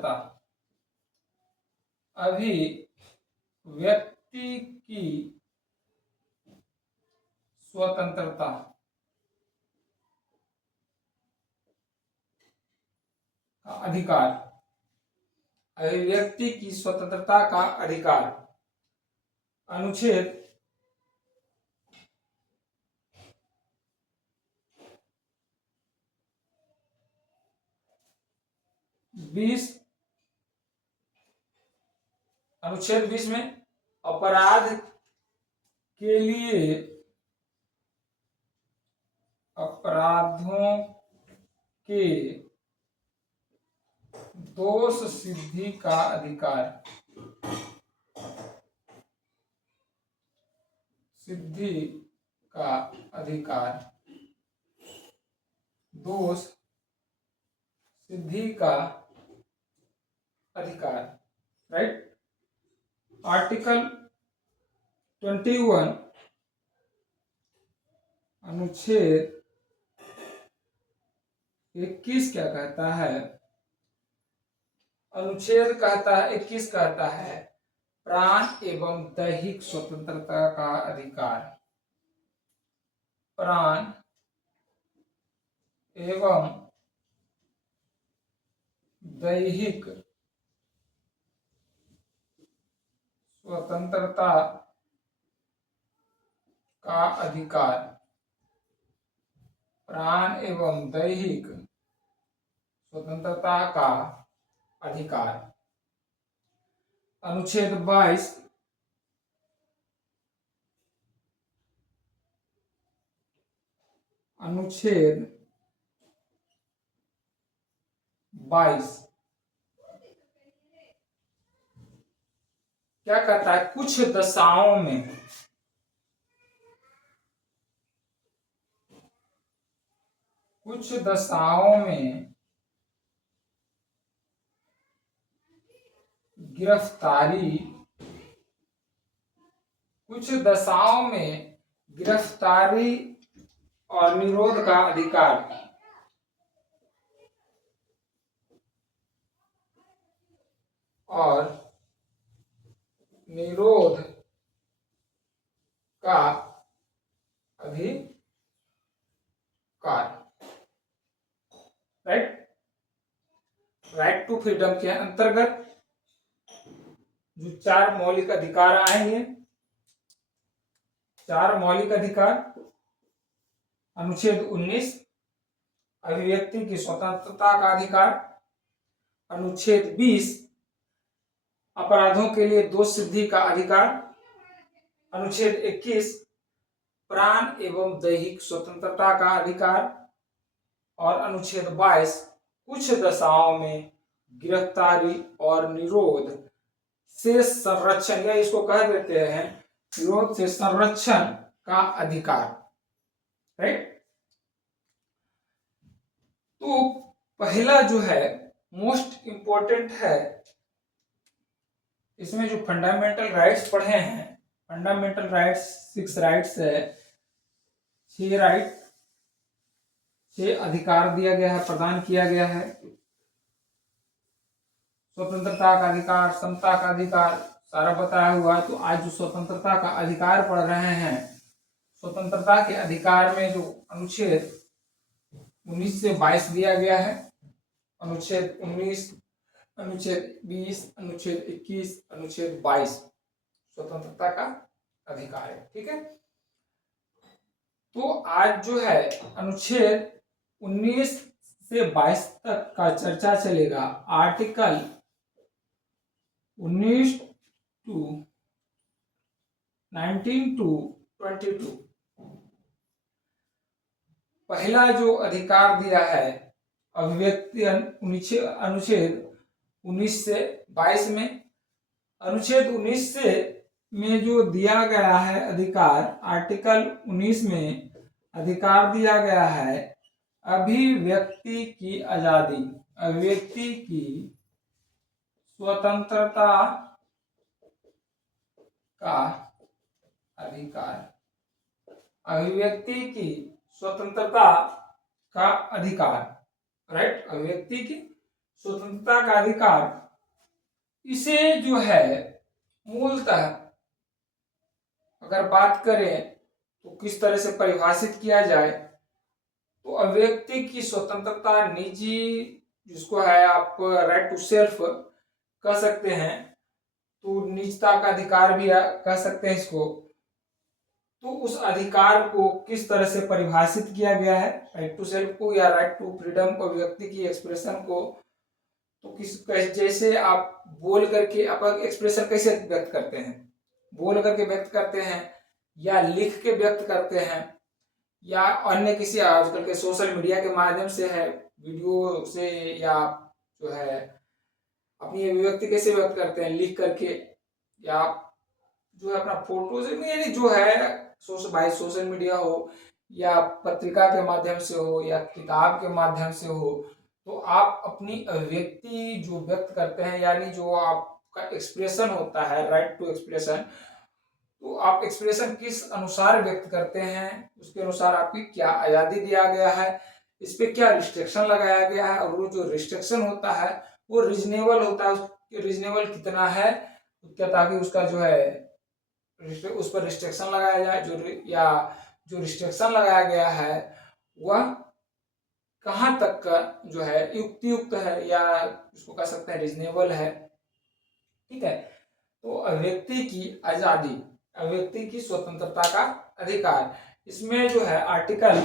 स्वतंत्रता, अभिव्यक्ति की स्वतंत्रता, का अधिकार, अभिव्यक्ति की स्वतंत्रता का अधिकार। अनुच्छेद 20, अनुच्छेद 20 में अपराध के लिए अपराधों के दोष सिद्धि का अधिकार, सिद्धि का अधिकार, दोष सिद्धि का अधिकार, राइट। आर्टिकल 21 अनुच्छेद 21 क्या कहता है? अनुच्छेद 21 कहता है प्राण एवं दैहिक स्वतंत्रता का अधिकार, प्राण एवं दैहिक स्वतंत्रता का अधिकार, प्राण एवं दैहिक स्वतंत्रता का अधिकार। अनुच्छेद 22 अनुच्छेद 22 क्या कहता है? कुछ दशाओं में गिरफ्तारी, कुछ दशाओं में गिरफ्तारी और निरोध का अधिकार, और निरोध का अधिकार, राइट टू फ्रीडम के अंतर्गत जो 4 मौलिक अधिकार आएंगे, 4 मौलिक अधिकार। अनुच्छेद 19 अभिव्यक्ति की स्वतंत्रता का अधिकार, अनुच्छेद 20 अपराधों के लिए दोष सिद्धि का अधिकार, अनुच्छेद 21 प्राण एवं दैहिक स्वतंत्रता का अधिकार, और अनुच्छेद 22 कुछ दशाओं में गिरफ्तारी और निरोध से संरक्षण, या इसको कह देते हैं निरोध से संरक्षण का अधिकार, राइट। तो पहला जो है मोस्ट इंपॉर्टेंट है, इसमें जो फंडामेंटल राइट्स पढ़े हैं, फंडामेंटल राइट्स 6 राइट्स है, 6 राइट, 6 अधिकार दिया गया है, प्रदान किया गया है। स्वतंत्रता का अधिकार, समता का अधिकार सारा बताया हुआ है। तो आज जो स्वतंत्रता का अधिकार पढ़ रहे हैं, स्वतंत्रता के अधिकार में जो अनुच्छेद 19 से 22 दिया गया है, अनुच्छेद 19, अनुच्छेद 20, अनुच्छेद 21, अनुच्छेद 22 स्वतंत्रता का अधिकार है, ठीक है। तो आज जो है अनुच्छेद 19 से 22 तक का चर्चा चलेगा। आर्टिकल 19 टू 19 टू 22 पहला जो अधिकार दिया है अभिव्यक्ति, अनुच्छेद 19 से 22 में, अनुच्छेद 19 से में जो दिया गया है अधिकार, आर्टिकल 19 में अधिकार दिया गया है अभिव्यक्ति की आजादी, अभिव्यक्ति की स्वतंत्रता का अधिकार, अभिव्यक्ति की स्वतंत्रता का अधिकार, राइट। अभिव्यक्ति की स्वतंत्रता का अधिकार, इसे जो है मूलतः अगर बात करें तो किस तरह से परिभाषित किया जाए, तो अभिव्यक्ति की स्वतंत्रता, निजी, जिसको है आप राइट टू सेल्फ कह सकते हैं, तो निजता का अधिकार भी कह सकते हैं इसको। तो उस अधिकार को किस तरह से परिभाषित किया गया है, राइट टू सेल्फ को या राइट टू फ्रीडम को, व्यक्ति की एक्सप्रेशन को, तो जैसे आप बोल करके आपका एक्सप्रेशन कैसे व्यक्त करते हैं, बोल करके व्यक्त करते हैं या लिख के व्यक्त करते हैं या अन्य किसी आजकल के सोशल मीडिया के माध्यम से है, वीडियो से, या जो है अपनी अभिव्यक्ति कैसे व्यक्त करते हैं, लिख करके या जो है अपना फोटो से, यानी जो है सोशल मीडिया हो या पत्रिका के माध्यम से हो या किताब के माध्यम से हो, तो आप अपनी अभिव्यक्ति जो व्यक्त करते हैं, यानी जो आपका एक्सप्रेशन होता है, राइट टू एक्सप्रेशन, तो आप एक्सप्रेशन किस अनुसार व्यक्त करते हैं, उसके अनुसार आपकी क्या आजादी दिया गया है, इस पे क्या रिस्ट्रिक्शन लगाया गया है, और वो जो रिस्ट्रिक्शन होता है वो रीजनेबल होता है, रीजनेबल कितना है क्या, ताकि उसका जो है उस पर रिस्ट्रिक्शन लगाया जाए, जो रिस्ट्रिक्शन लगाया गया है वह कहाँ तक का जो है युक्तियुक्त है या उसको कह सकते हैं रीजनेबल है। ठीक है, तो अभिव्यक्ति की आजादी, अभिव्यक्ति की स्वतंत्रता का अधिकार, इसमें जो है आर्टिकल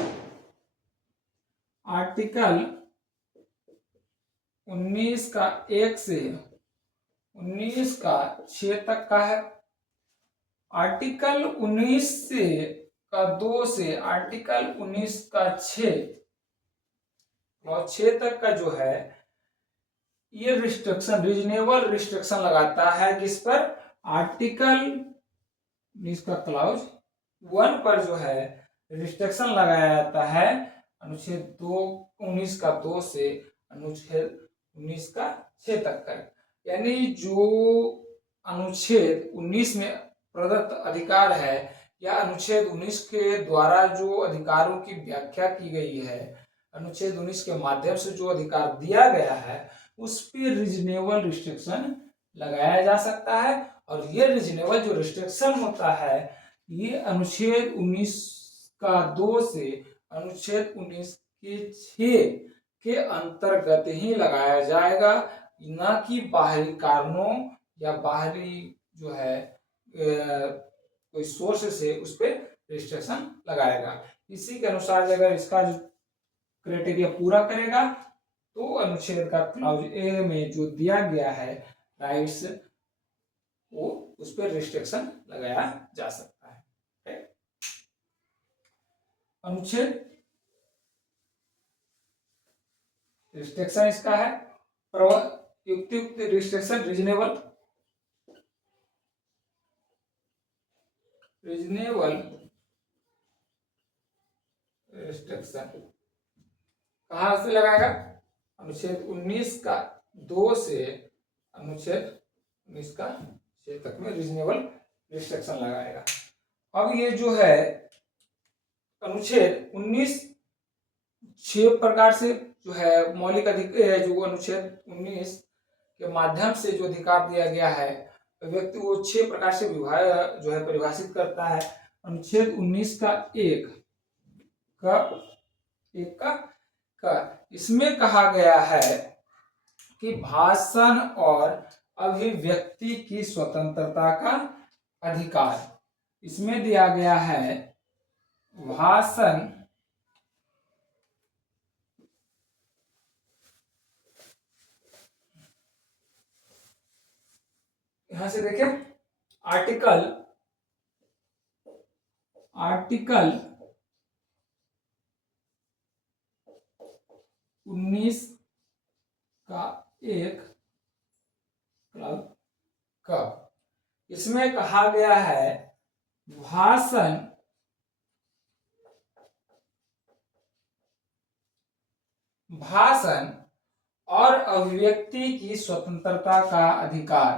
19 का 1 से 19 का 6 तक का है। आर्टिकल 19 से का 2 से आर्टिकल 19 का 6 और 6 तक का जो है ये रिस्ट्रिक्शन, रीजनेबल रिस्ट्रिक्शन लगाता है, किस पर, आर्टिकल 19 का क्लाउज 1 पर जो है रिस्ट्रिक्शन लगाया जाता है, अनुच्छेद 19 का 2 से अनुच्छेद 19 का 6 तक का, यानी जो अनुच्छेद 19 में प्रदत्त अधिकार है या अनुच्छेद 19 के द्वारा जो अधिकारों की व्याख्या की गई है, अनुच्छेद 19 के माध्यम से जो अधिकार दिया गया है, उस पर रीजनेबल रिस्ट्रिक्शन लगाया जा सकता है। और ये रीजनेबल जो रिस्ट्रिक्शन होता है, ये अनुच्छेद 19 का 2 से अनुच्छेद 19 के 6 के अंतर्गत ही लगाया जाएगा, न कि बाहरी कारणों या बाहरी जो है कोई सोर्स से उस पर रिस्ट्रिक्शन लगाएगा। इसी के अनुसार अगर इसका जो क्राइटेरिया पूरा करेगा तो अनुच्छेद का क्लाउज ए में जो दिया गया है राइट्स, वो उस पर रिस्ट्रिक्शन लगाया जा सकता है। अनुच्छेद रिस्ट्रिक्शन इसका है युक्तियुक्त रिस्ट्रिक्शन, रीजनेबल रिस्ट्रिक्शन कहां से लगाएगा, अनुच्छेद 19 का 2 से अनुच्छेद 19 का 6 तक में रीजनेबल रिस्ट्रिक्शन लगाएगा। अब ये जो है अनुच्छेद 19 6 प्रकार से जो है मौलिक अधिकार, जो अनुच्छेद 19 के माध्यम से जो अधिकार दिया गया है व्यक्ति, वो 6 प्रकार से विभाग जो है परिभाषित करता है। अनुच्छेद 19 का 1 का इसमें कहा गया है कि भाषण और अभिव्यक्ति की स्वतंत्रता का अधिकार, इसमें दिया गया है भाषण यहां से देखें आर्टिकल 19 का 1 कब, इसमें कहा गया है भाषण और अभिव्यक्ति की स्वतंत्रता का अधिकार,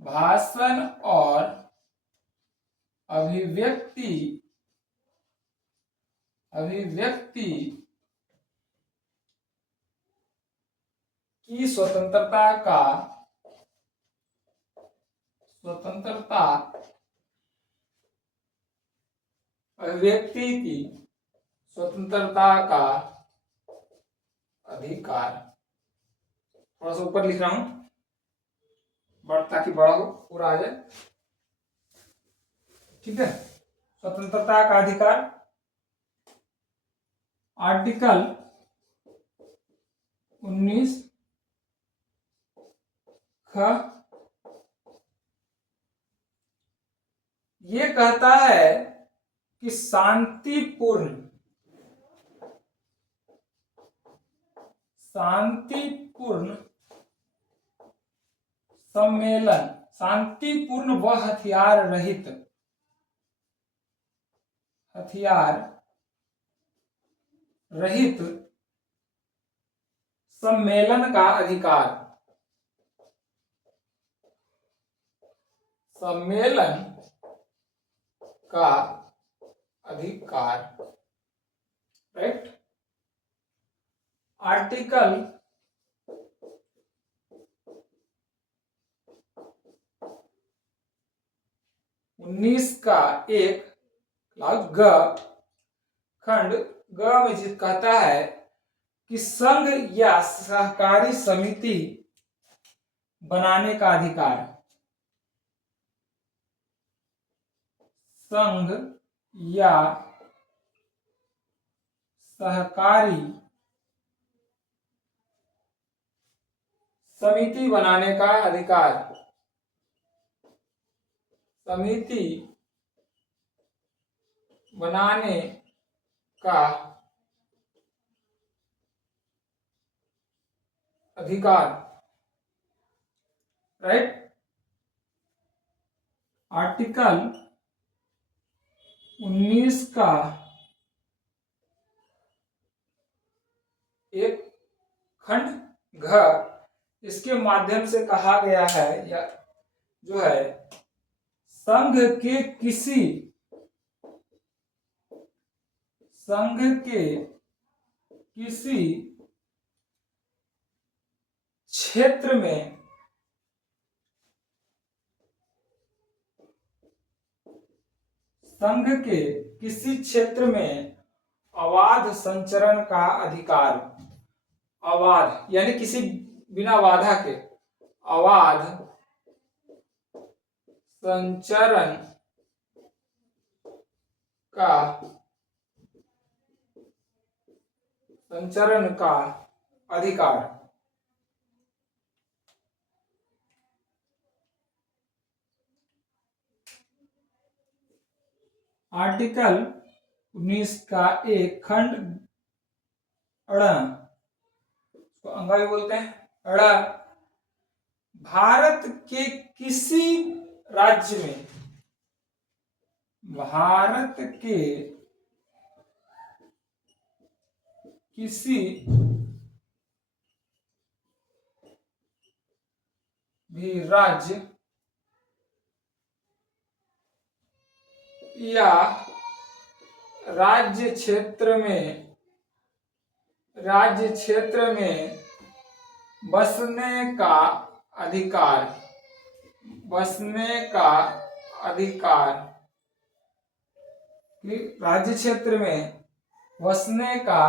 भाषण और अभिव्यक्ति की स्वतंत्रता अभिव्यक्ति की स्वतंत्रता का अधिकार। थोड़ा सा ऊपर लिख रहा हूं ताकि बड़ा हो, पूरा आ जाए। ठीक है, स्वतंत्रता का अधिकार। आर्टिकल 19 ख ये कहता है कि शांतिपूर्ण सम्मेलन, शांतिपूर्ण व हथियार रहित सम्मेलन का अधिकार। सम्मेलन का अधिकार, राइट। आर्टिकल 19 का एक ग खंड ग में जिस कहता है कि संघ या सहकारी समिति बनाने का अधिकार। संघ या सहकारी समिति बनाने का अधिकार। समिति बनाने का अधिकार, राइट। आर्टिकल 19 का एक खंड घ इसके माध्यम से कहा गया है या जो है संघ के किसी क्षेत्र में संघ के किसी क्षेत्र में अबाध संचरण का अधिकार। अबाध यानी किसी बिना बाधा के अबाध संचरण का अधिकार। आर्टिकल 19 का एक खंड अड़, तो अंगा भी बोलते हैं, अड़ भारत के किसी राज्य में, भारत के किसी भी राज्य या राज्य क्षेत्र में बसने का अधिकार। राज्य क्षेत्र में बसने का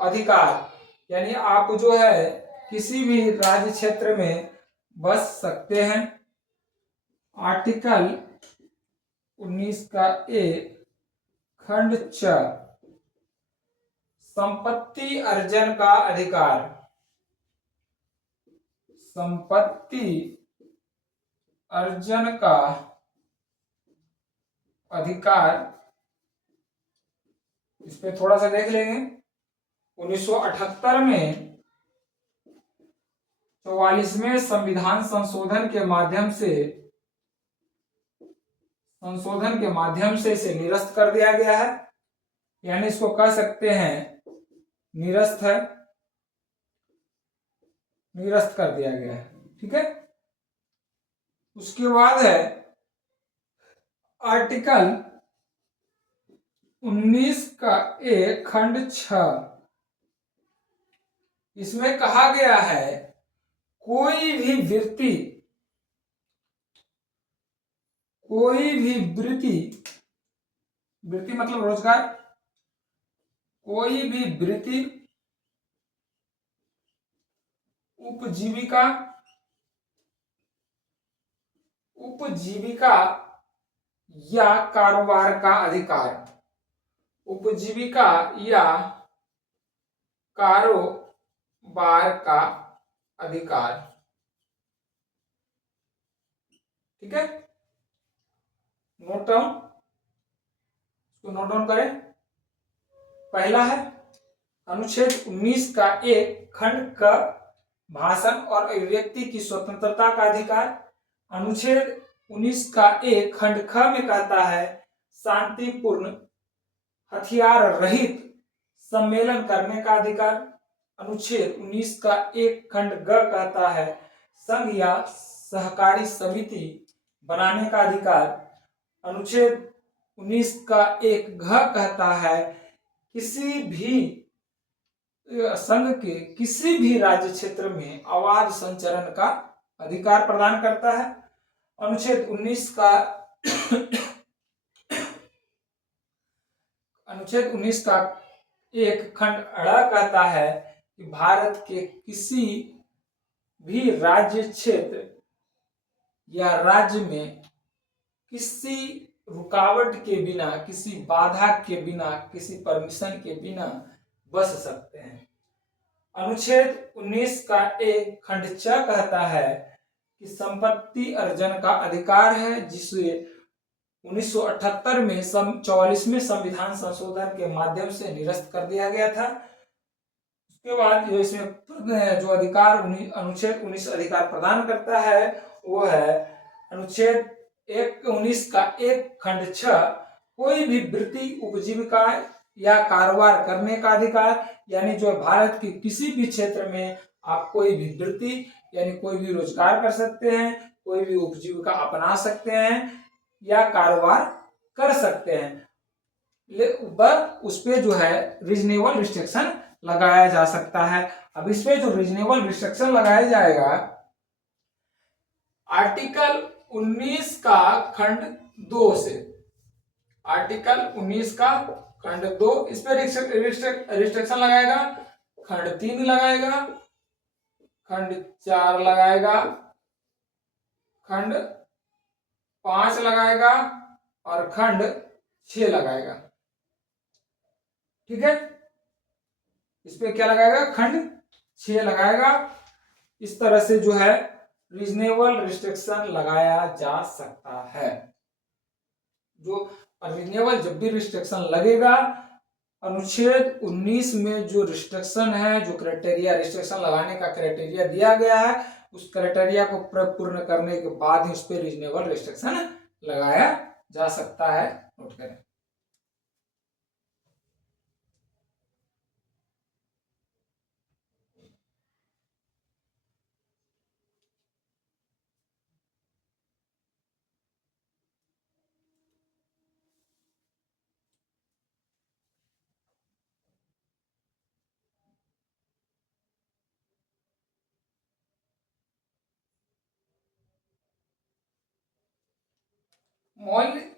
अधिकार यानी आप जो है किसी भी राज्य क्षेत्र में बस सकते हैं। आर्टिकल 19 का एक खंड च संपत्ति अर्जन का अधिकार। संपत्ति अर्जन का अधिकार, इस पे थोड़ा सा देख लेंगे। 1978 में 44वें संविधान संशोधन के माध्यम से इसे निरस्त कर दिया गया है, यानी इसको कह सकते हैं निरस्त कर दिया गया है। ठीक है, उसके बाद है आर्टिकल 19 का एक खंड 6। इसमें कहा गया है कोई भी वृत्ति वृत्ति मतलब रोजगार, कोई भी वृत्ति उपजीविका या कारोबार का अधिकार, उपजीविका या कारोबार का अधिकार। ठीक है, नोट डाउन करें। पहला है अनुच्छेद 19 का एक खंड क भाषण और अभिव्यक्ति की स्वतंत्रता का अधिकार। अनुच्छेद 19 का एक खंड ख में कहता है शांतिपूर्ण हथियार रहित सम्मेलन करने का अधिकार। अनुच्छेद 19 का एक खंड ग कहता है संघ या सहकारी समिति बनाने का अधिकार। अनुच्छेद 19 का एक घ कहता है किसी भी संघ के किसी भी राज्य क्षेत्र में आवाज संचरण का अधिकार प्रदान करता है। अनुच्छेद 19 का एक खंड अ कहता है कि भारत के किसी भी राज्य क्षेत्र या राज्य में किसी रुकावट के बिना, किसी बाधा के बिना, किसी परमिशन के बिना बस सकते हैं। अनुच्छेद 19 का एक खंड च कहता है कि संपत्ति अर्जन का अधिकार है, जिसे 1978 में 44वें संविधान संशोधन के माध्यम से निरस्त कर दिया गया था। उसके बाद जो इसमें जो अधिकार अनुच्छेद 19 अधिकार प्रदान करता है वो है अनुच्छेद 19 का एक खंड 6 कोई भी वृत्ति उपजीविका या कारोबार करने का अधिकार। यानी जो भारत के किसी भी क्षेत्र में आप कोई भी वृत्ति यानी कोई भी रोजगार कर सकते हैं, कोई भी उपजीविका अपना सकते हैं या कारोबार कर सकते हैं, उस पे जो है रीजनेबल रिस्ट्रिक्शन लगाया जा सकता है। अब इस पे जो रीजनेबल रिस्ट्रिक्शन लगाया जाएगा आर्टिकल 19 का खंड 2 से, आर्टिकल 19 का खंड 2 इस पे रिस्ट्रिक्शन लगाएगा। खंड 3 लगाएगा, खंड 4 लगाएगा, खंड 5 लगाएगा और खंड 6 लगाएगा। ठीक है, इस पे क्या लगाएगा, खंड 6 लगाएगा। इस तरह से जो है रीजनेबल रिस्ट्रिक्शन लगाया जा सकता है। जो रीजनेबल जब भी रिस्ट्रिक्शन लगेगा, अनुच्छेद 19 में जो रिस्ट्रिक्शन है, जो क्राइटेरिया रिस्ट्रिक्शन लगाने का क्राइटेरिया दिया गया है, उस क्राइटेरिया को पूर्ण करने के बाद ही उस पर रीजनेबल रिस्ट्रिक्शन लगाया जा सकता है। नोट करें।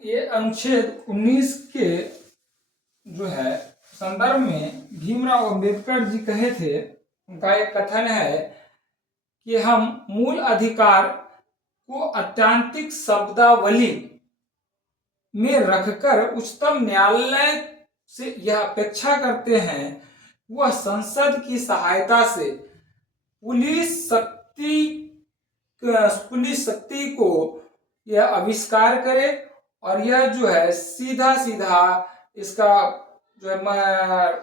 ये अनुच्छेद 19 के जो है संदर्भ में भीमराव अंबेडकर जी कहे थे, उनका एक कथन है कि हम मूल अधिकार को अत्यंतिक शब्दावली में रखकर उच्चतम न्यायालय से यह अपेक्षा करते हैं वह संसद की सहायता से पुलिस शक्ति को यह आविष्कार करे और यह जो है सीधा इसका जो है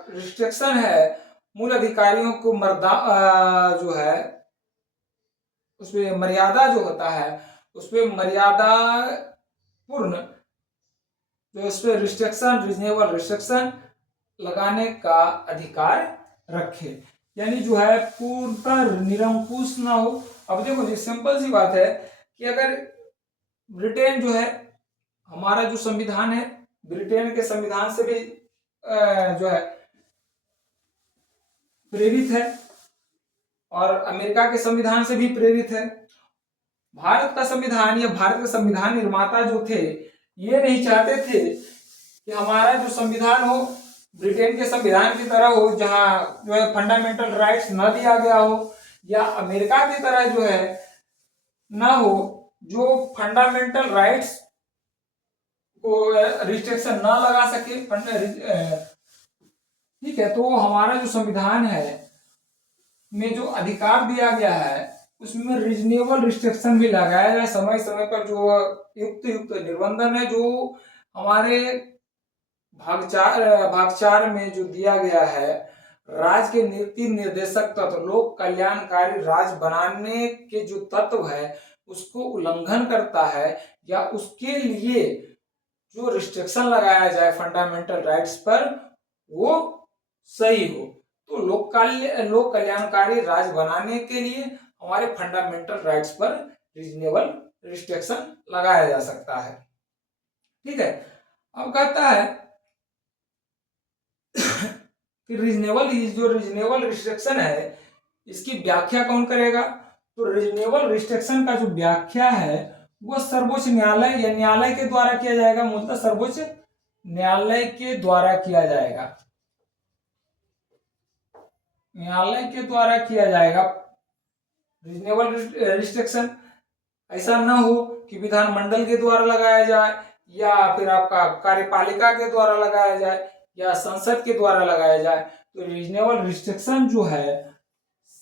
रिस्ट्रिक्शन है मूल अधिकारियों को जो है उसमें मर्यादा जो होता है उसमें मर्यादा पूर्ण जो उस पर रिस्ट्रिक्शन रीजनेबल रिस्ट्रिक्शन लगाने का अधिकार रखे, यानी जो है पूर्णतः निरंकुश ना हो। अब देखो जी सिंपल सी बात है कि अगर ब्रिटेन जो है हमारा जो संविधान है ब्रिटेन के संविधान से भी जो है प्रेरित है और अमेरिका के संविधान से भी प्रेरित है। भारत का संविधान या भारत के संविधान निर्माता जो थे ये नहीं चाहते थे कि हमारा जो संविधान हो ब्रिटेन के संविधान की तरह हो, जहां जो है फंडामेंटल राइट्स न दिया गया हो, या अमेरिका की तरह जो है न हो, जो फंडामेंटल राइट्स को रिस्ट्रिक्शन न लगा सके। ठीक है, तो हमारा जो संविधान है में जो अधिकार दिया गया है उसमें रीजनेबल रिस्ट्रिक्शन भी लगाया जाए, समय समय पर जो युक्त युक्त निबंधन है जो हमारे भाग 4 में जो दिया गया है, राज्य के नीति निर्देशक तत्व लोक कल्याणकारी राज्य बनाने के जो तत्व है उसको उल्लंघन करता है या उसके लिए जो रिस्ट्रिक्शन लगाया जाए फंडामेंटल राइट्स पर वो सही हो। तो लोक कल्याणकारी राज्य बनाने के लिए हमारे फंडामेंटल राइट्स पर रीजनेबल रिस्ट्रिक्शन लगाया जा सकता है। ठीक है, अब कहता है कि रीजनेबल रिस्ट्रिक्शन है इसकी व्याख्या कौन करेगा। तो रीजनेबल रिस्ट्रिक्शन का जो व्याख्या है वो सर्वोच्च न्यायालय या न्यायालय के द्वारा किया जाएगा, मूलतः सर्वोच्च न्यायालय के द्वारा किया जाएगा, न्यायालय के द्वारा किया जाएगा रीजनेबल रिस्ट्रिक्शन। ऐसा ना हो कि विधानमंडल के द्वारा लगाया जाए या फिर आपका कार्यपालिका के द्वारा लगाया जाए या संसद के द्वारा लगाया जाए। तो रीजनेबल रिस्ट्रिक्शन जो है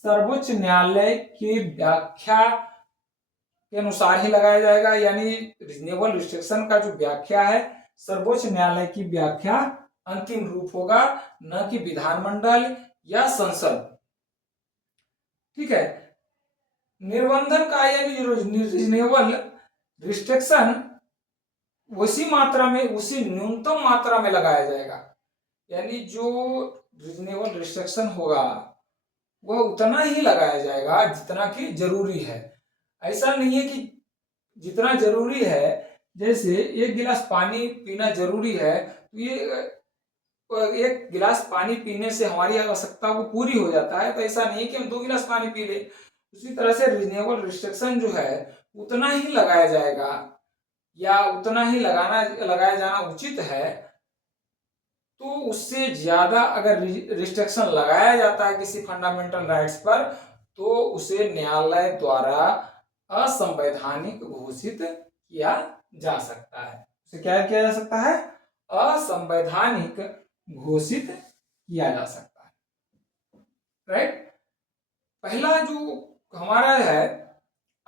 सर्वोच्च न्यायालय की व्याख्या के अनुसार ही लगाया जाएगा, यानी रीजनेबल रिस्ट्रिक्शन का जो व्याख्या है सर्वोच्च न्यायालय की व्याख्या अंतिम रूप होगा, न कि विधानमंडल या संसद। ठीक है, निर्बंधन का यानी रीजनेबल रिस्ट्रिक्शन उसी मात्रा में, उसी न्यूनतम मात्रा में लगाया जाएगा, यानी जो रीजनेबल रिस्ट्रिक्शन होगा वह उतना ही लगाया जाएगा जितना कि जरूरी है। ऐसा नहीं है कि जितना जरूरी है, जैसे 1 गिलास पानी पीना जरूरी है तो ये 1 गिलास पानी पीने से हमारी आवश्यकता को पूरी हो जाता है, तो ऐसा नहीं कि हम 2 गिलास पानी पी ले। उसी तरह से रीजनेबल रिस्ट्रिक्शन जो है उतना ही लगाया जाएगा या उतना ही लगाया जाना उचित है। तो उससे ज्यादा अगर रिस्ट्रिक्शन लगाया जाता है किसी फंडामेंटल राइट्स पर तो उसे न्यायालय द्वारा असंवैधानिक घोषित किया जा सकता है। उसे क्या किया जा सकता है? असंवैधानिक घोषित किया जा सकता है। राइट, पहला जो हमारा है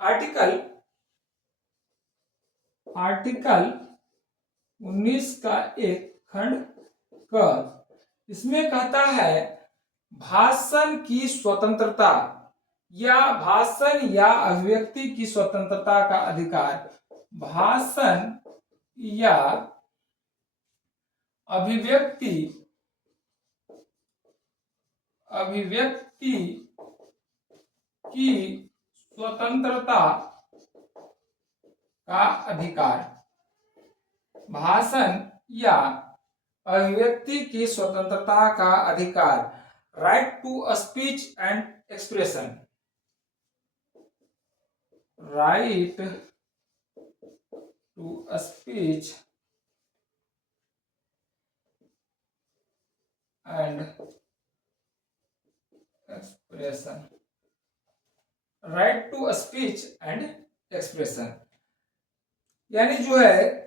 आर्टिकल 19 का एक खंड क, इसमें कहता है भाषण की स्वतंत्रता या भाषण या अभिव्यक्ति की स्वतंत्रता का अधिकार। भाषण या अभिव्यक्ति की स्वतंत्रता का अधिकार। भाषण या अभिव्यक्ति की स्वतंत्रता का अधिकार, right to speech and expression. Right to speech and expression. Right to speech and expression यानी जो है,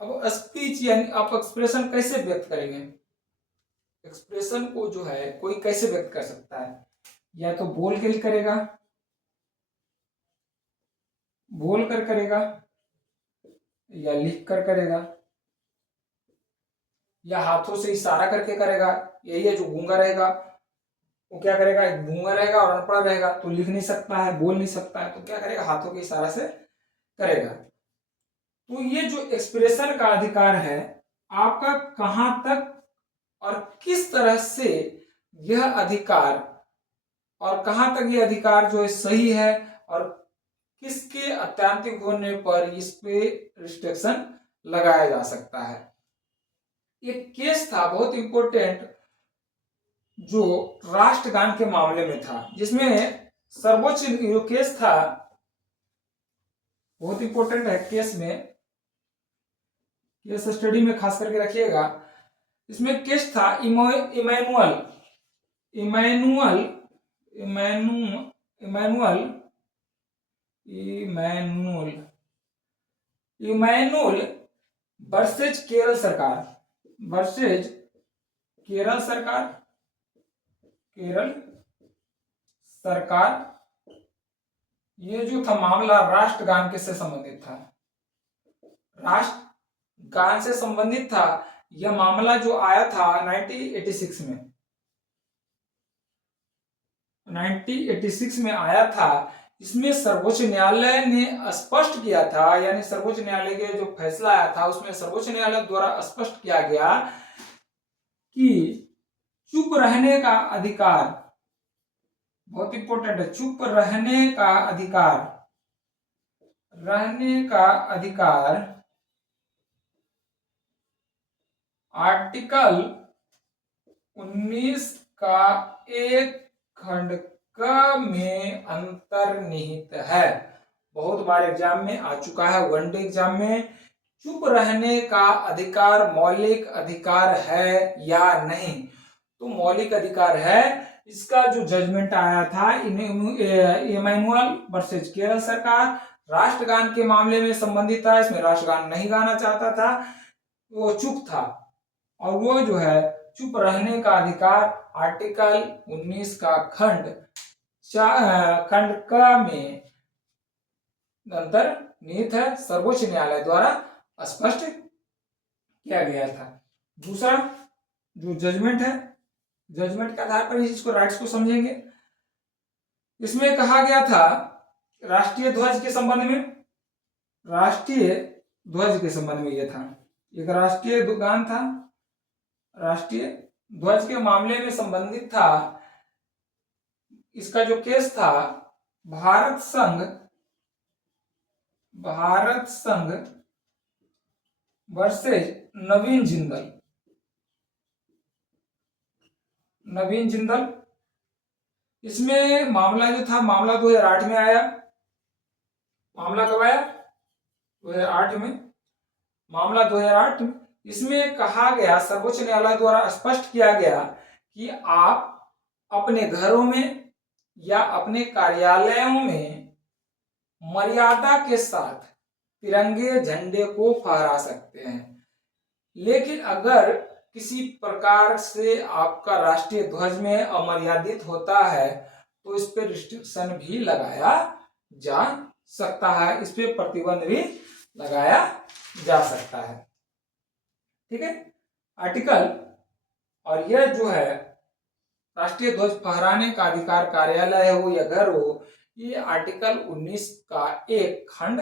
अब स्पीच यानी आप एक्सप्रेशन कैसे व्यक्त करेंगे? एक्सप्रेशन को जो है कोई कैसे व्यक्त कर सकता है? या तो बोल कर करेगा, बोल कर करेगा, या लिख कर करेगा, या हाथों से इशारा करके करेगा। यही है, जो गूंगा रहेगा वो क्या करेगा? गूंगा रहेगा और अनपढ़ रहेगा तो लिख नहीं सकता है, बोल नहीं सकता है, तो क्या करेगा? हाथों के इशारा से करेगा। तो ये जो एक्सप्रेशन का अधिकार है आपका कहां तक और किस तरह से यह अधिकार, और कहां तक यह अधिकार जो है सही है, और किसके अत्यांतिक होने पर इस पे रिस्ट्रिक्शन लगाया जा सकता है। एक केस था बहुत इंपॉर्टेंट, जो राष्ट्रगान के मामले में था, जिसमें सर्वोच्च जो केस था, बहुत इंपॉर्टेंट है केस में, केस स्टडी में खास करके रखिएगा। इसमें केस था Emmanuel Emmanuel Emmanuel Emmanuel Emmanuel versus Kerala सरकार, वर्सेज केरल सरकार, केरल सरकार। ये जो था मामला राष्ट्रगान के से संबंधित था, राष्ट्रगान से संबंधित था। यह मामला जो आया था 1986 में, 1986 में आया था। इसमें सर्वोच्च न्यायालय ने स्पष्ट किया था, यानी सर्वोच्च न्यायालय के जो फैसला आया था उसमें सर्वोच्च न्यायालय द्वारा स्पष्ट किया गया कि चुप रहने का अधिकार, बहुत इंपॉर्टेंट है, चुप रहने का अधिकार, रहने का अधिकार आर्टिकल 19 का एक खंड क में अंतर्निहित है। बहुत बार एग्जाम में आ चुका है, वनडे एग्जाम में। चुप रहने का अधिकार मौलिक अधिकार है या नहीं? तो मौलिक अधिकार है। इसका जो जजमेंट आया था इमैनुअल वर्सेज केरल सरकार, राष्ट्रगान के मामले में संबंधित था। इसमें राष्ट्रगान नहीं गाना चाहता था, वो चुप था, और वो जो है चुप रहने का अधिकार आर्टिकल 19 का खंड क में अंतर्निहित है, सर्वोच्च न्यायालय द्वारा स्पष्ट किया गया था। दूसरा जो जजमेंट है, जजमेंट के आधार पर इसको राइट्स को समझेंगे। इसमें कहा गया था राष्ट्रीय ध्वज के संबंध में, राष्ट्रीय ध्वज के संबंध में यह था, एक राष्ट्रीय गान था, राष्ट्रीय ध्वज के मामले में संबंधित था। इसका जो केस था भारत संघ वर्सेज नवीन जिंदल। इसमें मामला जो था, मामला 2008 में आया। मामला कब आया? 2008 में, मामला 2008 में। इसमें कहा गया, सर्वोच्च न्यायालय द्वारा स्पष्ट किया गया कि आप अपने घरों में या अपने कार्यालयों में मर्यादा के साथ तिरंगे झंडे को फहरा सकते हैं, लेकिन अगर किसी प्रकार से आपका राष्ट्रीय ध्वज में अमर्यादित होता है तो इस पे रिस्ट्रिक्शन भी लगाया जा सकता है, इस पे प्रतिबंध भी लगाया जा सकता है। ठीक है, आर्टिकल, और यह जो है राष्ट्रीय ध्वज फहराने का अधिकार कार्यालय हो या घर हो, ये आर्टिकल 19 का एक खंड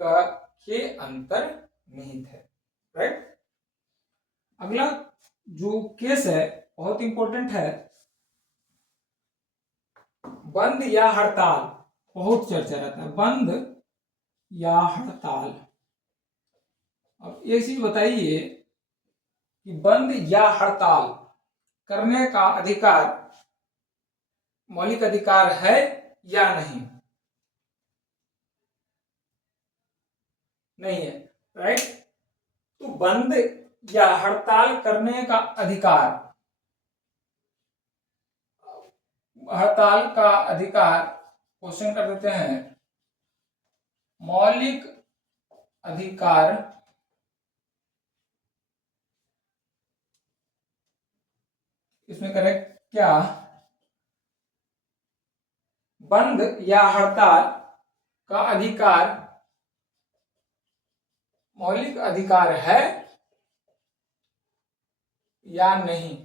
के अंतर्निहित है। राइट, अगला जो केस है बहुत इंपॉर्टेंट है, बंद या हड़ताल। बहुत चर्चा रहता है बंद या हड़ताल। अब एक चीज बताइए कि बंद या हड़ताल करने का अधिकार मौलिक अधिकार है या नहीं? नहीं है, राइट। तो बंद या हड़ताल करने का अधिकार, हड़ताल का अधिकार क्वेश्चन कर देते हैं, मौलिक अधिकार इसमें करेक्ट क्या? बंद या हड़ताल का अधिकार मौलिक अधिकार है या नहीं?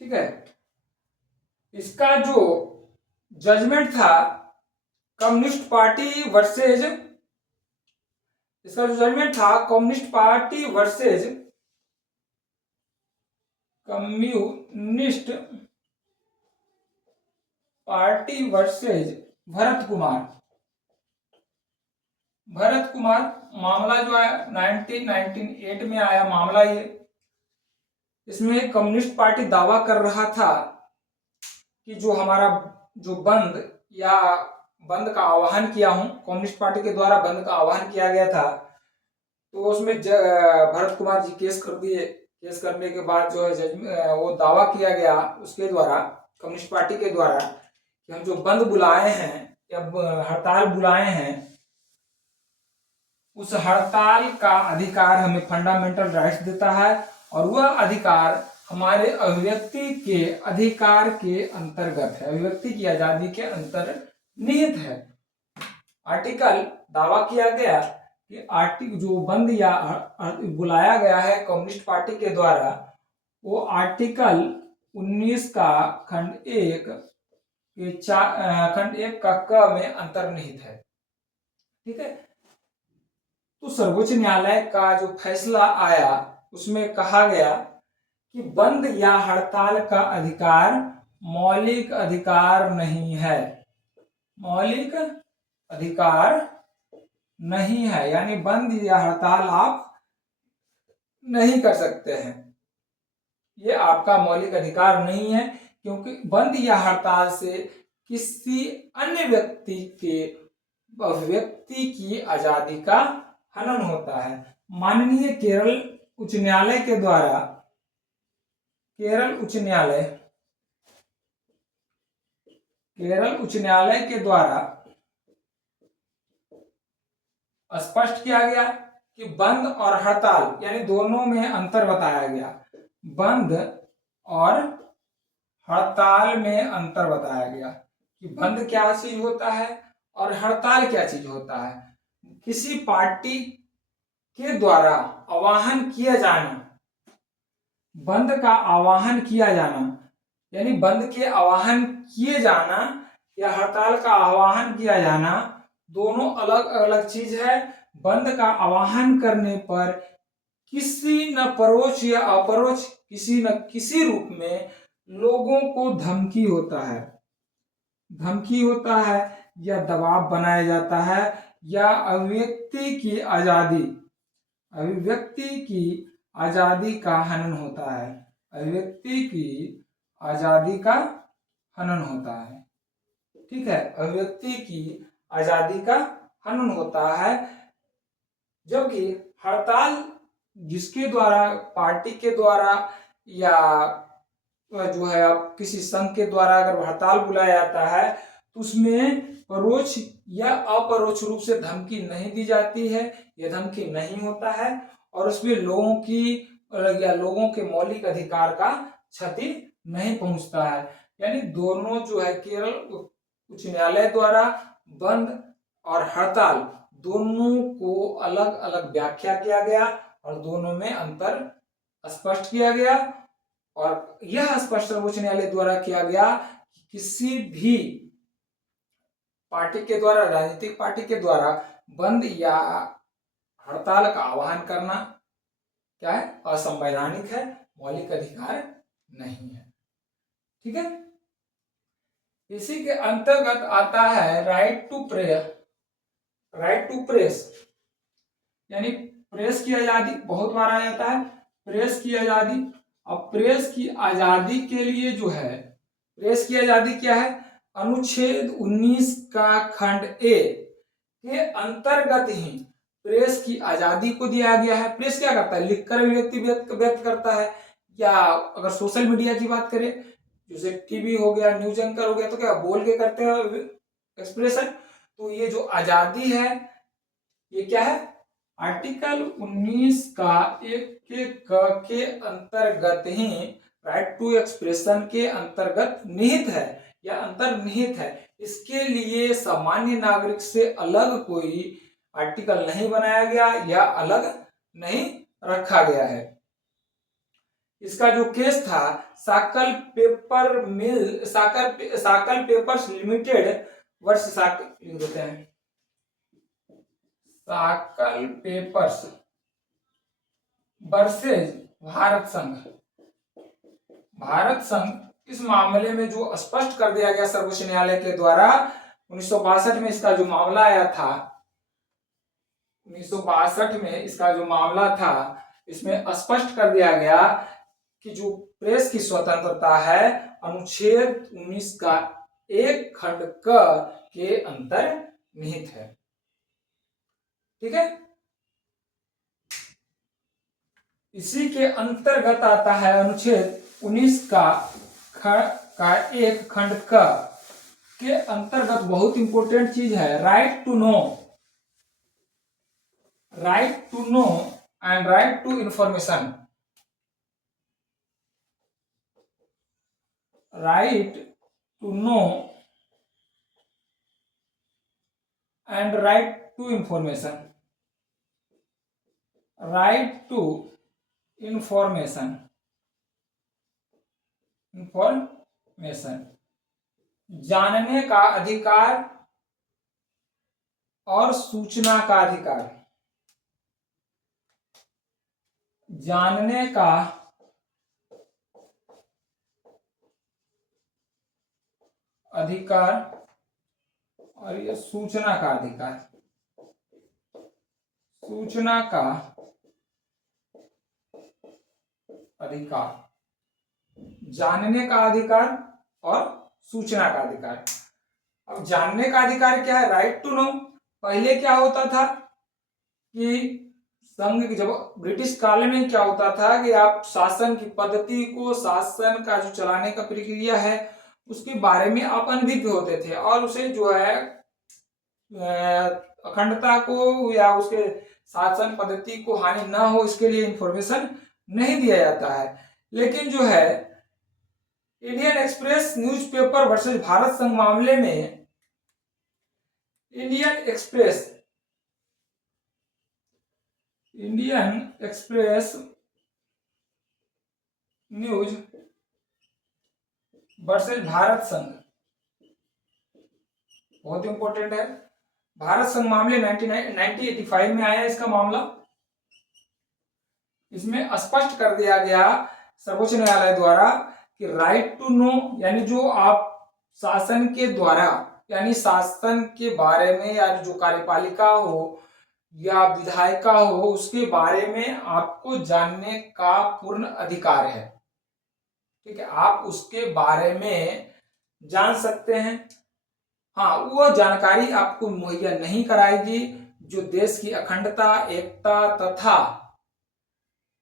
ठीक है, इसका जो जजमेंट था कम्युनिस्ट पार्टी वर्सेज, इसका जो जजमेंट था communist party versus communist party versus Bharat Kumar. मामला जो है 1998 में आया मामला ये। इसमें कम्युनिस्ट पार्टी दावा कर रहा था कि जो हमारा जो बंद का आह्वान किया हूं, कम्युनिस्ट पार्टी के द्वारा बंद का आह्वान किया गया था, तो उसमें भरत कुमार जी केस कर दिए। केस करने के बाद जो है वो दावा किया गया उसके द्वारा, कम्युनिस्ट पार्टी के द्वारा, कि हम जो बंद बुलाए हैं या हड़ताल बुलाए हैं, उस हड़ताल का अधिकार हमें फंडामेंटल राइट्स देता है और वह अधिकार हमारे अभिव्यक्ति के अधिकार के अंतर्गत है, अभिव्यक्ति की आजादी के अंतर्निहित है। आर्टिकल दावा किया गया कि आर्टिकल जो बंद या बुलाया गया है कम्युनिस्ट पार्टी के द्वारा, वो आर्टिकल 19 का खंड 1 के खंड 1 का क में अंतर्निहित है। ठीक है। तो सर्वोच्च न्यायालय का जो फैसला आया उसमें कहा गया कि बंद या हड़ताल का अधिकार मौलिक अधिकार नहीं है, मौलिक अधिकार नहीं है, यानी बंद या हड़ताल आप नहीं कर सकते हैं, ये आपका मौलिक अधिकार नहीं है, क्योंकि बंद या हड़ताल से किसी अन्य व्यक्ति के अभिव्यक्ति की आजादी का हनन होता है। माननीय केरल उच्च न्यायालय के द्वारा, केरल उच्च न्यायालय के द्वारा स्पष्ट किया गया कि बंद और हड़ताल यानी दोनों में अंतर बताया गया। बंद और हड़ताल में अंतर बताया गया कि बंद क्या चीज होता है और हड़ताल क्या चीज होता है। किसी पार्टी के द्वारा आह्वान किया जाना, बंद का आह्वान किया जाना, यानी बंद के आह्वान किए जाना या हड़ताल का आह्वान किया जाना, दोनों अलग अलग चीज है। बंद का आह्वान करने पर किसी न परोक्ष या अपरोक्ष, किसी न किसी रूप में लोगों को धमकी होता है या दबाव बनाया जाता है या अभिव्यक्ति की आजादी का हनन होता है, अभिव्यक्ति की आजादी का हनन होता है। ठीक है, अभिव्यक्ति की आजादी का हनन होता है। जबकि हड़ताल जिसके द्वारा, पार्टी के द्वारा या जो है आप किसी संघ के द्वारा अगर हड़ताल बुलाया जाता है तो उसमें परोक्ष या अपरोक्ष रूप से धमकी नहीं दी जाती है, यह धमकी नहीं होता है और उसमें लोगों की या लोगों के मौलिक अधिकार का क्षति नहीं पहुंचता है। यानी दोनों जो है केरल उच्च न्यायालय द्वारा बंद और हड़ताल दोनों को अलग अलग व्याख्या किया गया और दोनों में अंतर स्पष्ट किया गया। और यह स्पष्ट सर्वोच्च न्यायालय द्वारा किया गया कि किसी भी पार्टी के द्वारा, राजनीतिक पार्टी के द्वारा बंद या हड़ताल का आह्वान करना क्या है, असंवैधानिक है, मौलिक अधिकार नहीं है। ठीक है। इसी के अंतर्गत आता है राइट टू प्रेस, यानी प्रेस की आजादी बहुत बार आ जाता है, प्रेस की आजादी। अब प्रेस की आजादी के लिए जो है, प्रेस की आजादी क्या है, अनुच्छेद 19 का खंड ए के अंतर्गत ही प्रेस की आजादी को दिया गया है। प्रेस क्या करता है, लिखकर अभिव्यक्ति व्यक्त करता है, या अगर सोशल मीडिया की बात करें जैसे टीवी हो गया, न्यूज एंकर हो गया, तो क्या बोल के करते हैं एक्सप्रेशन। तो ये जो आजादी है ये क्या है, आर्टिकल 19 का 1 के अंतर्गत ही, राइट टू एक्सप्रेशन के अंतर्गत निहित है या अंतर्निहित है। इसके लिए सामान्य नागरिक से अलग कोई आर्टिकल नहीं बनाया गया या अलग नहीं रखा गया है। इसका जो केस था साकल पेपर्स लिमिटेड वर्ष लिख देते हैं, साकल पेपर्स वर्सेज भारत संघ। इस मामले में जो स्पष्ट कर दिया गया सर्वोच्च न्यायालय के द्वारा 1962 में इसका जो मामला आया था, 1962 में इसका जो मामला था, इसमें स्पष्ट कर दिया गया कि जो प्रेस की स्वतंत्रता है अनुच्छेद 19 का एक खंड क के अंतर्निहित है। ठीक है, इसी के अंतर्गत आता है अनुच्छेद 19 का एक खंड क के अंतर्गत बहुत इंपॉर्टेंट चीज है right to know and right to information. Right to know and right to information. Right to information जानने का अधिकार और सूचना का अधिकार। जानने का अधिकार और ये सूचना का अधिकार। सूचना का अधिकार, जानने का अधिकार और सूचना का अधिकार। अब जानने का अधिकार क्या है? Right to know. पहले क्या होता था कि संघ जब ब्रिटिश काल में क्या होता था कि आप शासन की पद्धति को, शासन का जो चलाने का प्रक्रिया है उसके बारे में आप अनभिज्ञ होते थे और उसे जो है अखंडता को या उसके शासन पद्धति को हानि ना हो इसके लिए इंफॉर्मेशन नहीं दिया जाता है। लेकिन जो है Indian express newspaper versus Bharat संघ मामले में Indian express news versus Bharat संघ बहुत इंपॉर्टेंट है। भारत संघ मामले 1985 में आया इसका मामला। इसमें स्पष्ट कर दिया गया सर्वोच्च न्यायालय द्वारा कि राइट टू नो यानी जो आप शासन के द्वारा यानी शासन के बारे में या जो कार्यपालिका हो या विधायिका हो उसके बारे में आपको जानने का पूर्ण अधिकार है। ठीक है, आप उसके बारे में जान सकते हैं। हाँ, वो जानकारी आपको मुहैया नहीं कराएगी जो देश की अखंडता, एकता तथा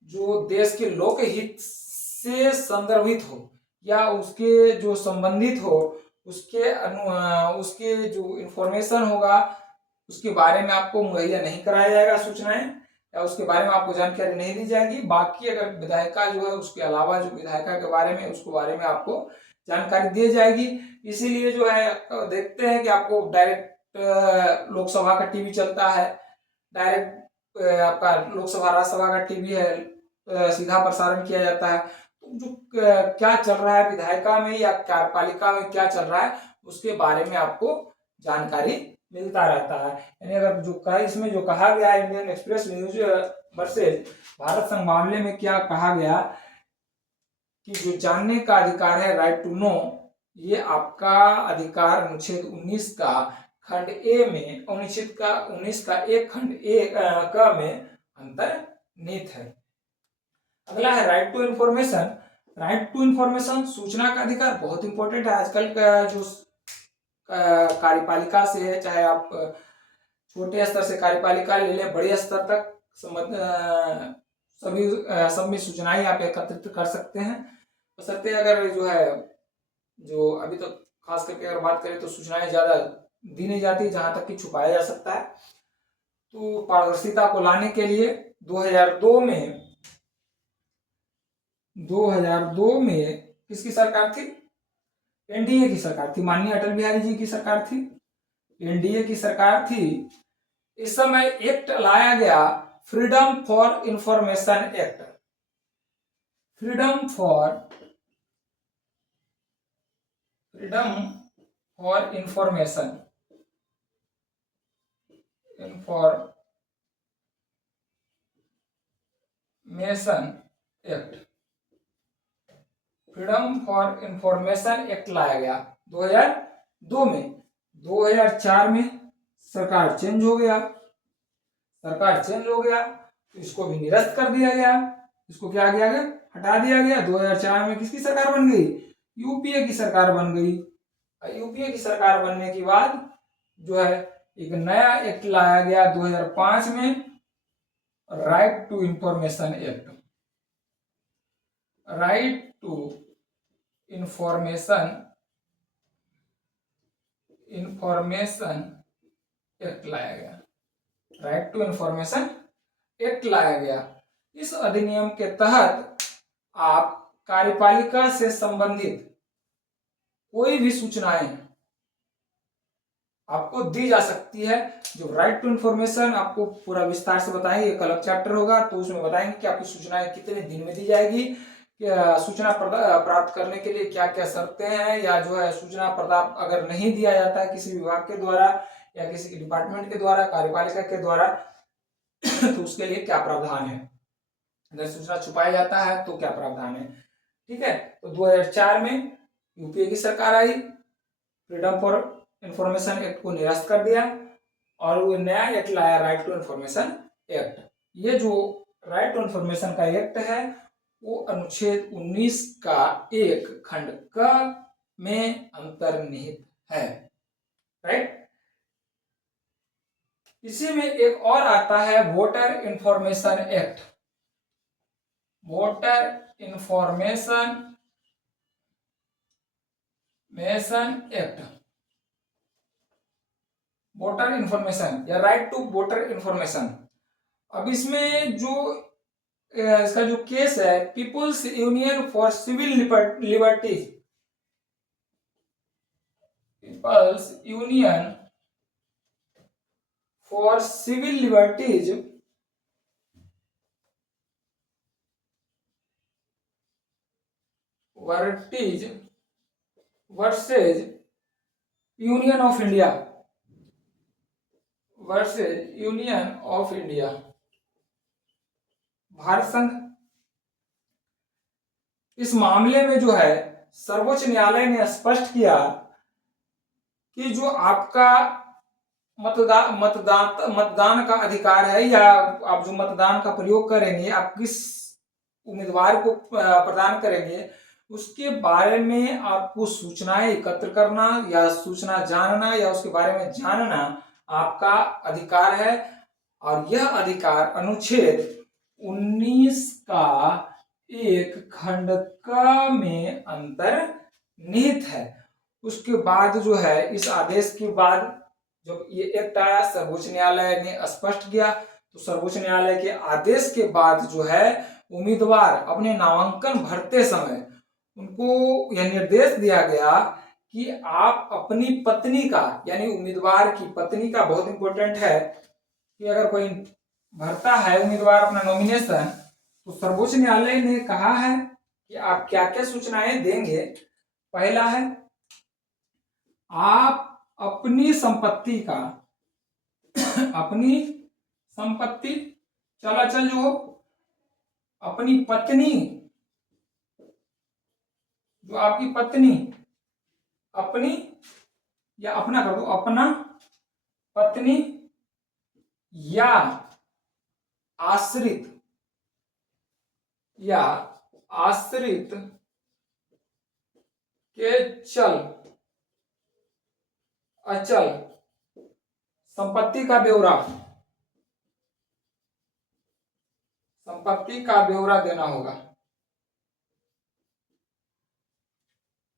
जो देश के लोकहित से संदर्भित हो या उसके जो संबंधित हो उसके जो इंफॉर्मेशन होगा उसके बारे में आपको मुहैया नहीं कराया जाएगा सूचनाएं या उसके बारे में आपको जानकारी नहीं दी जाएगी। बाकी अगर विधायिका जो है उसके अलावा जो विधायिका के बारे में उसके बारे में आपको जानकारी दी जाएगी। इसीलिए जो है देखते हैं कि आपको डायरेक्ट लोकसभा का टीवी चलता है, डायरेक्ट आपका लोकसभा राज्यसभा का टीवी है, सीधा प्रसारण किया जाता है। तो जो क्या चल रहा है विधायिका में या कार्यपालिका में क्या चल रहा है उसके बारे में आपको जानकारी मिलता रहता है। यानी अगर जो इसमें जो कहा गया है Indian express news versus Bharat संघ मामले में क्या कहा गया कि जो जानने का अधिकार है राइट टू नो, ये आपका अधिकार अनुच्छेद 19 का खंड ए में अनुच्छेद का 19 का एक खंड ए क में अंतर्निहित है। अगला है right to information. Right to information सूचना का अधिकार बहुत इंपॉर्टेंट है। आजकल का जो कार्यपालिका से है, चाहे आप छोटे स्तर से कार्यपालिका ले लें बड़े स्तर तक सभी सब में सूचनाएं आप एकत्रित कर सकते हैं। बशर्ते अगर जो है जो अभी तो खास करके अगर बात करें तो सूचनाएं ज्यादा दी नहीं जाती जहां तक कि छुपाया जा सकता है। तो पारदर्शिता को लाने के लिए 2002 में किसकी सरकार थी? एनडीए की सरकार थी, माननीय अटल बिहारी जी की सरकार थी, एनडीए की सरकार थी। इस समय एक्ट लाया गया freedom for information act. Freedom for information act. Freedom for information act लाया गया 2002 में। 2004 में सरकार चेंज हो गया तो इसको भी निरस्त कर दिया गया। इसको क्या किया गया? हटा दिया गया। 2004 में किसकी सरकार बन गई? यूपीए की सरकार बन गई। यूपीए की सरकार बनने के बाद जो है एक नया एक्ट लाया गया 2005 में, right to information act. Right to information act लाया गया। राइट टू इंफॉर्मेशन एक्ट लाया गया। इस अधिनियम के तहत आप कार्यपालिका से संबंधित कोई भी सूचनाएं आपको दी जा सकती है। जो राइट टू इंफॉर्मेशन आपको पूरा विस्तार से बताएंगे, एक अलग चैप्टर होगा, तो उसमें बताएंगे कि आपकी सूचनाएं कितने दिन में दी जाएगी, सूचना प्राप्त करने के लिए क्या क्या शर्तें हैं, या जो है सूचना प्राप्त अगर नहीं दिया जाता है किसी विभाग के द्वारा या किसी डिपार्टमेंट के द्वारा, कार्यपालिका के द्वारा, तो उसके लिए क्या प्रावधान है, अगर सूचना छुपाया जाता है तो क्या प्रावधान है। ठीक है, तो 2004 में यूपीए की सरकार आई, फ्रीडम फॉर इंफॉर्मेशन एक्ट को निरस्त कर दिया और वो नया एक्ट लाया, राइट टू इंफॉर्मेशन एक्ट। ये जो राइट टू इंफॉर्मेशन का एक्ट है वो अनुच्छेद 19 का एक खंड क में अंतर्निहित है। राइट, इसी में एक और आता है voter information act. Voter information act, voter information या राइट टू वोटर इंफॉर्मेशन। अब इसमें जो इसका जो केस है, people's union for civil liberties, people's union for civil liberties versus union of India, Bharat संघ। इस मामले में जो है सर्वोच्च न्यायालय ने स्पष्ट किया कि जो आपका मतदान का अधिकार है, या आप जो मतदान का प्रयोग करेंगे, आप किस उम्मीदवार को प्रदान करेंगे, उसके बारे में आपको सूचनाएं एकत्र करना या सूचना जानना या उसके बारे में जानना आपका अधिकार है। और यह अधिकार अनुच्छेद 19 का एक खंड क में अंतर्निहित है। उसके बाद जो है इस आदेश के बाद जब ये एक्ट आया, सर्वोच्च न्यायालय ने स्पष्ट किया, तो सर्वोच्च न्यायालय के आदेश के बाद जो है उम्मीदवार अपने नामांकन भरते समय उनको यह निर्देश दिया गया कि आप अपनी पत्नी का, यानी उम्मीदवार की पत्नी का, बहुत इंपॉर्टेंट है कि अगर कोई भरता है उम्मीदवार अपना नॉमिनेशन, तो सर्वोच्च न्यायालय ने कहा है कि आप क्या क्या सूचनाएं देंगे। पहला है आप अपनी संपत्ति का अपनी संपत्ति चलाचल जो हो, अपनी पत्नी, जो आपकी पत्नी, अपनी या अपना कर दो, अपना पत्नी या आश्रित के चल अचल संपत्ति का ब्यौरा देना होगा।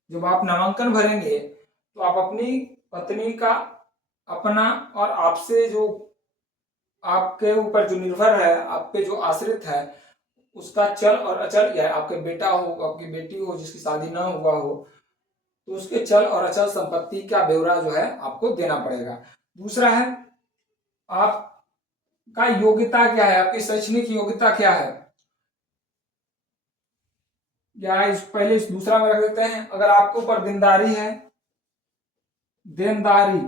जब आप नामांकन भरेंगे तो आप अपनी पत्नी का, अपना और आपसे जो आपके ऊपर जो निर्भर है, आप पे जो आश्रित है, उसका चल और अचल, या आपके बेटा हो, आपकी बेटी हो जिसकी शादी ना हुआ हो, तो उसके चल और अचल संपत्ति का ब्यौरा जो है आपको देना पड़ेगा। दूसरा है आपका योग्यता क्या है, आपकी शैक्षणिक योग्यता क्या है, या पहले इस दूसरा में रख देते हैं, अगर आपके ऊपर देनदारी है, देनदारी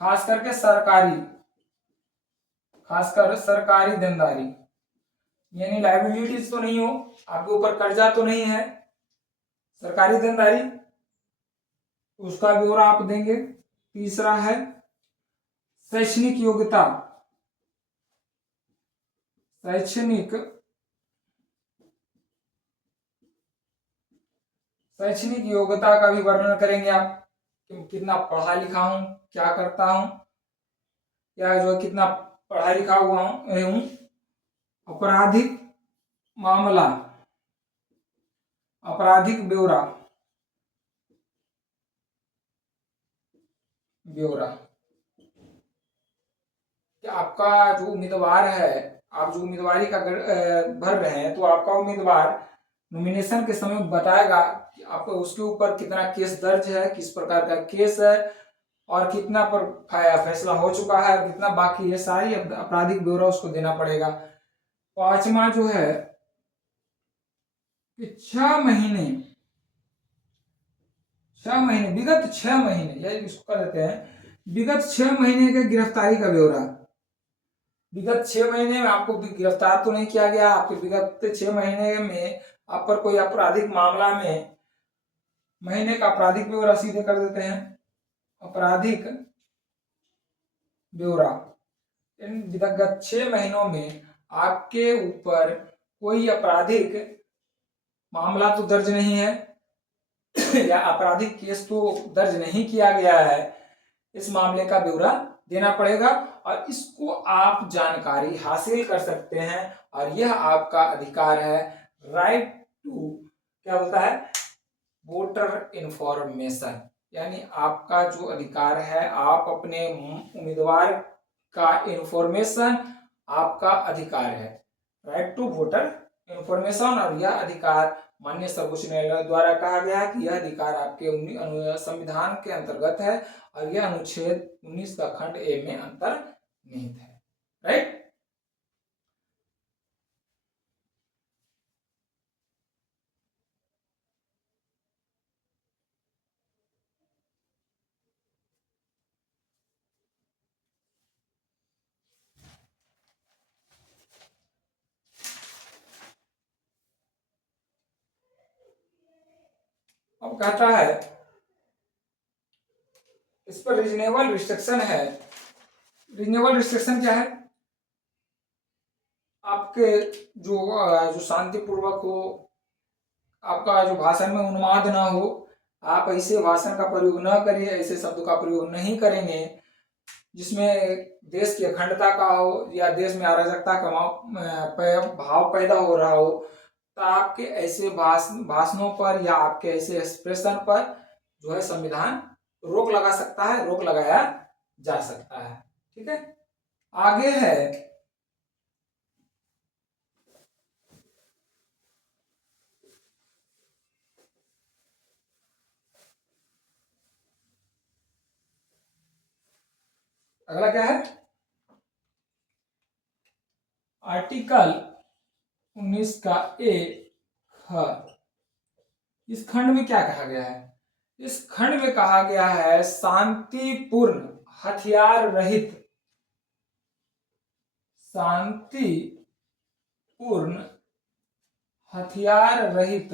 खासकर सरकारी देनदारी, यानी लायबिलिटीज तो नहीं हो, आपके ऊपर कर्जा तो नहीं है, सरकारी देनदारी, उसका ब्यौरा आप देंगे। तीसरा है शैक्षणिक योग्यता, शैक्षणिक योग्यता का भी वर्णन करेंगे आप कि कितना पढ़ा लिखा हूँ, क्या करता हूँ, या जो कितना पढ़ा लिखा हुआ हूँ। आपराधिक मामला, आपराधिक ब्यौरा, ब्यौरा कि आपका जो उम्मीदवार है, आप जो उम्मीदवारी का भर रहे हैं, तो आपका उम्मीदवार नॉमिनेशन के समय बताएगा कि आपको उसके ऊपर कितना केस दर्ज है, किस प्रकार का केस है, और कितना पर फैसला हो चुका है और कितना बाकी है, सारी आपराधिक ब्यौरा उसको देना पड़ेगा। पांचवा जो है कि 6 महीने, विगत 6 महीने, या इसको कह देते हैं विगत 6 महीने के गिरफ्तारी का ब्यौरा। विगत 6 महीने में आपको गिरफ्तार तो नहीं किया गया, आपके विगत 6 महीने में आप पर कोई आपराधिक मामला में महीने का आपराधिक ब्यौरा सीधे कर देते हैं, आपराधिक ब्यौरा। इन विगत 6 महीनों में आपके ऊपर कोई आपराधिक मामला तो दर्ज नहीं है या आपराधिक केस तो दर्ज नहीं किया गया है, इस मामले का ब्यौरा देना पड़ेगा और इसको आप जानकारी हासिल कर सकते हैं और यह आपका अधिकार है, राइट टू क्या बोलता है, वोटर इंफॉर्मेशन। यानी आपका जो अधिकार है, आप अपने उम्मीदवार का इंफॉर्मेशन आपका अधिकार है, राइट टू वोटर इंफॉर्मेशन। और यह अधिकार माननीय सर्वोच्च न्यायालय द्वारा कहा गया है कि यह अधिकार आपके संविधान के अंतर्गत है और यह अनुच्छेद 19 का खंड ए में अंतर्निहित है, राइट। अब कहता है इस पर रीजनेबल रिस्ट्रिक्शन है। रीजनेबल रिस्ट्रिक्शन क्या है, आपके जो शांतिपूर्वक हो, आपका जो भाषण में उन्माद ना हो, आप ऐसे भाषण का प्रयोग न करिए, ऐसे शब्दों का प्रयोग नहीं करेंगे जिसमें देश की अखंडता का हो या देश में अराजकता का भाव पैदा हो रहा हो, तो आपके ऐसे भाषणों पर या आपके ऐसे एक्सप्रेशन पर जो है संविधान रोक लगा सकता है, रोक लगाया जा सकता है, ठीक है। आगे है अगला क्या है, आर्टिकल 19 का एक। इस खंड में क्या कहा गया है, इस खंड में कहा गया है शांतिपूर्ण हथियार रहित, शांतिपूर्ण हथियार रहित,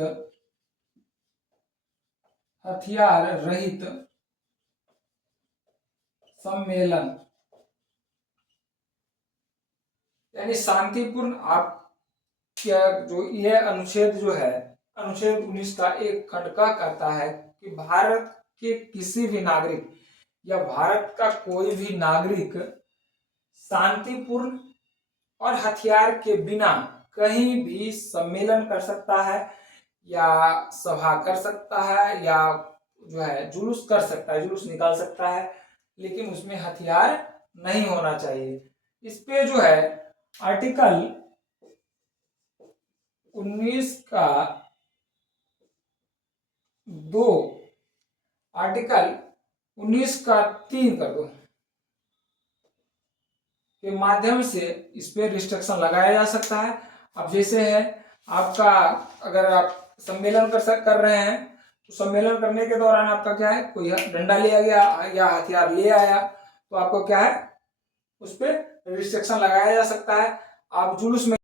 हथियार रहित सम्मेलन, यानी शांतिपूर्ण आप क्या जो यह अनुच्छेद जो है, अनुच्छेद 19 का एक खंड का कहता है कि भारत के किसी भी नागरिक या भारत का कोई भी नागरिक शांतिपूर्ण और हथियार के बिना कहीं भी सम्मेलन कर सकता है या सभा कर सकता है या जो है जुलूस कर सकता है, जुलूस निकाल सकता है, लेकिन उसमें हथियार नहीं होना चाहिए। इस पे जो है आर्टिकल 19 का 2, आर्टिकल 19 का 3 कर दो के माध्यम से इस पे रिस्ट्रिक्शन लगाया जा सकता है। अब जैसे है आपका, अगर आप सम्मेलन कर रहे हैं तो सम्मेलन करने के दौरान आपका क्या है, कोई डंडा लिया गया या हथियार ले आया तो आपको क्या है, उस पर रिस्ट्रिक्शन लगाया जा सकता है। आप जुलूस में